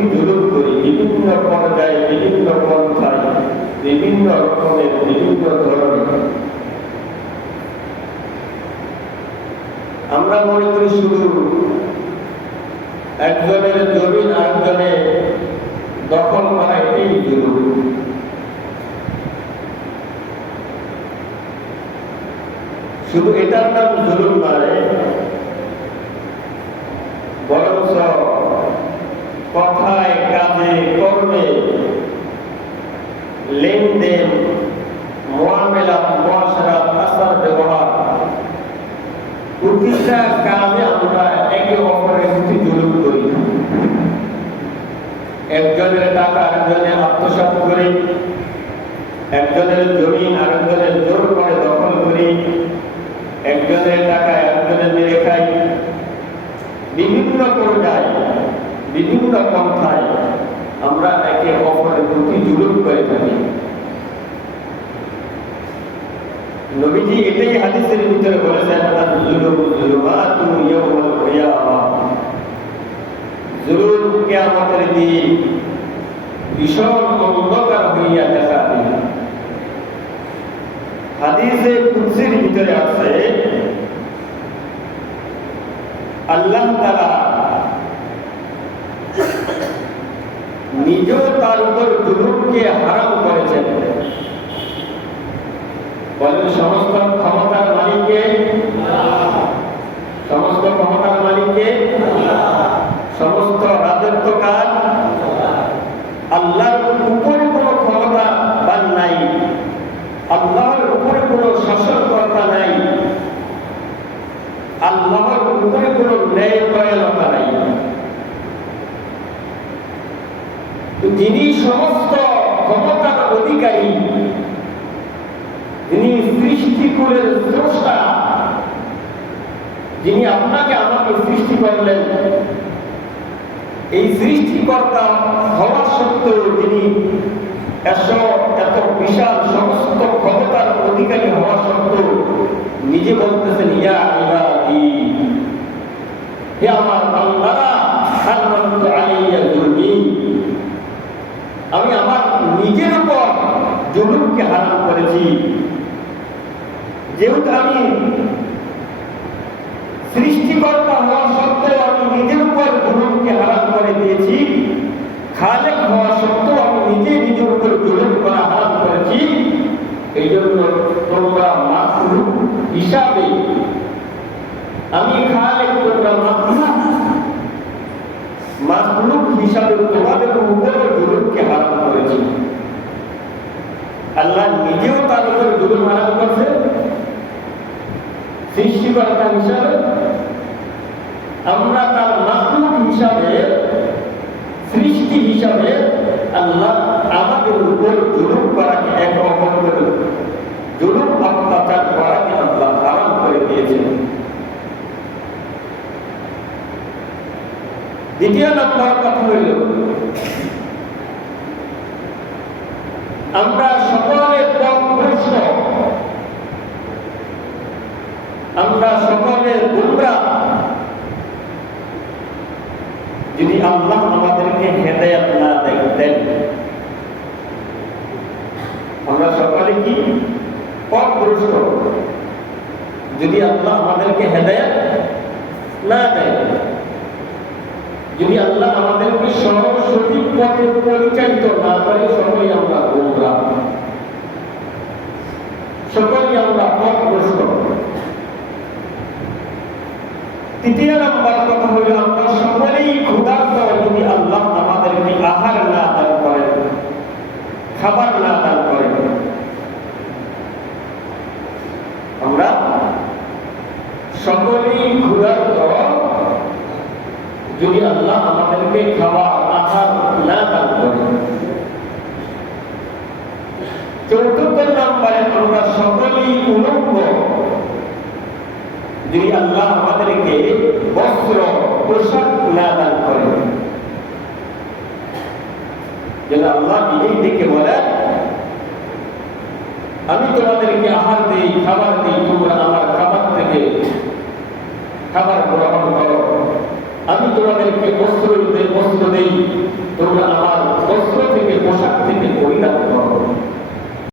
প্রতি জুলুম করি বিভিন্ন পর্যায়ে, বিভিন্ন পন্থায়, বিভিন্ন রকমের, বিভিন্ন ধরনের। আমরা মনে করি শুধু একজনের জমি আরেকজনের দখল করা এটাই জুলুম। শুধু এটার নাম জুলুম নয়, বরঞ্চ কথায়, কাজে, কর্মে, লেনদেন, মুআমালা, মুআশারাত, আচার ব্যবহার, প্রতিটা কাজে আমরা একে অপরের প্রতি জুলুম করি। একজনের টাকা আরেকজনের আত্মসাৎ করি, একজনের জমি আরেকজনের জোর করে দখল করি, একজনের টাকা একজনের মেরে খাই। বিভিন্ন পর্যায়ে, বিভিন্ন পন্থায় আমরা একে অপরের প্রতি জুলুম করে থাকি। নবীজি এটাই হাদিসের ভিতরে বলেছেন, জুলুম কিয়ামতের দিন ভীষণ অন্ধকার হইয়া দেখা দিবে। হাদিসে কুদসির ভিতরে আছে, আল্লাহ তাআলা নিজেও তার উপর জুলুমকে হারাম করেছেন। বলেন, সমস্ত ক্ষমতার মালিককে, সমস্ত ক্ষমতার মালিককে, সমস্ত রাজত্ব কার আল্লাহর উপরে কোনো ক্ষমতা বান নাই, আল্লাহর উপরে কোনো শাসনকর্তা নাই, আল্লাহর উপরে কোনো ন্যায় পরায়ণতা নাই। যিনি সমস্ত ক্ষমতার অধিকারী, যিনি সৃষ্টিকুলের স্রষ্টা, যিনি আপনাকে আমাকে সৃষ্টি করলেন, এই সৃষ্টিকর্তা হওয়া সত্ত্বেও যিনি এত বিশাল সমস্ত ক্ষমতার অধিকারী হওয়া সত্ত্বেও নিজে বলতেছেন, ইয়া ইবাদি, হে আমার বান্দারা, হারামতু আলাইয়া যুলমি, আমি আমার নিজের উপর জুলুমকে হারাম করেছি। যেহেতু আমি সৃষ্টিকর্তা হওয়া সত্ত্বেও আমি নিজের উপর জুলুমকে হারাম করে দিয়েছি, খালেক হওয়া সত্ত্বেও আমি নিজের উপর জুলুম করা হারাম করেছি। এই জন্য তোমরা মাখলুক হিসাবে, আমি খালেক, তোমরা মাখলুক হিসাবে তোমাদের উপর জুলুমকে হারাম করেছি। আল্লাহ নিজেও তার উপর জুলুম হারাম করছে সৃষ্টিকর্তা হিসাবে, আমরা তার মাখলুক হিসাবে, সৃষ্টি হিসাবে আল্লাহ আমাদের উপর জুলুম করাকে, এক অপরের জুলুম অত্যাচার করাকে আল্লাহ হারাম করে দিয়েছেন। দ্বিতীয় নম্বর কথা হইল, আমরা সকলে পথভ্রষ্ট, আমরা সকলে গুমরাহ। যদি আল্লাহ আমাদেরকে হেদায়েত না দেন, আমরা সকলে কি পথভ্রষ্ট। যদি আল্লাহ আমাদেরকে হেদায়েত না দেন, যদি আল্লাহ আমাদেরকে সঠিক পথে পরিচালিত না করে, সকলেই আমরা গুমরাহ, সকলেই আমরা পথভ্রষ্ট। তৃতীয় নম্বর কথা হল, আমরা সকলেই ক্ষুধার্ত। যদি আল্লাহ আমাদেরকে আহার না দান করেন, খাবার না দান করেন, আমরা সকলেই ক্ষুধার্ত। যদি আল্লাহ আমাদেরকে খাবার, আহার না দান করেন। চতুর্থ নম্বরে, আমরা সকলেই উলঙ্গ। যদি আল্লাহ আমাদেরকে বস্ত্র, পোশাক না দান করেন। যেন আল্লাহ নিজেই থেকে বলেন, আমি তোমাদেরকে আহার দেই, খাবার দেই, তোমরা আমার খাবার থেকে খাবার গ্রহণ করো। আমি তোমাদেরকে বস্ত্র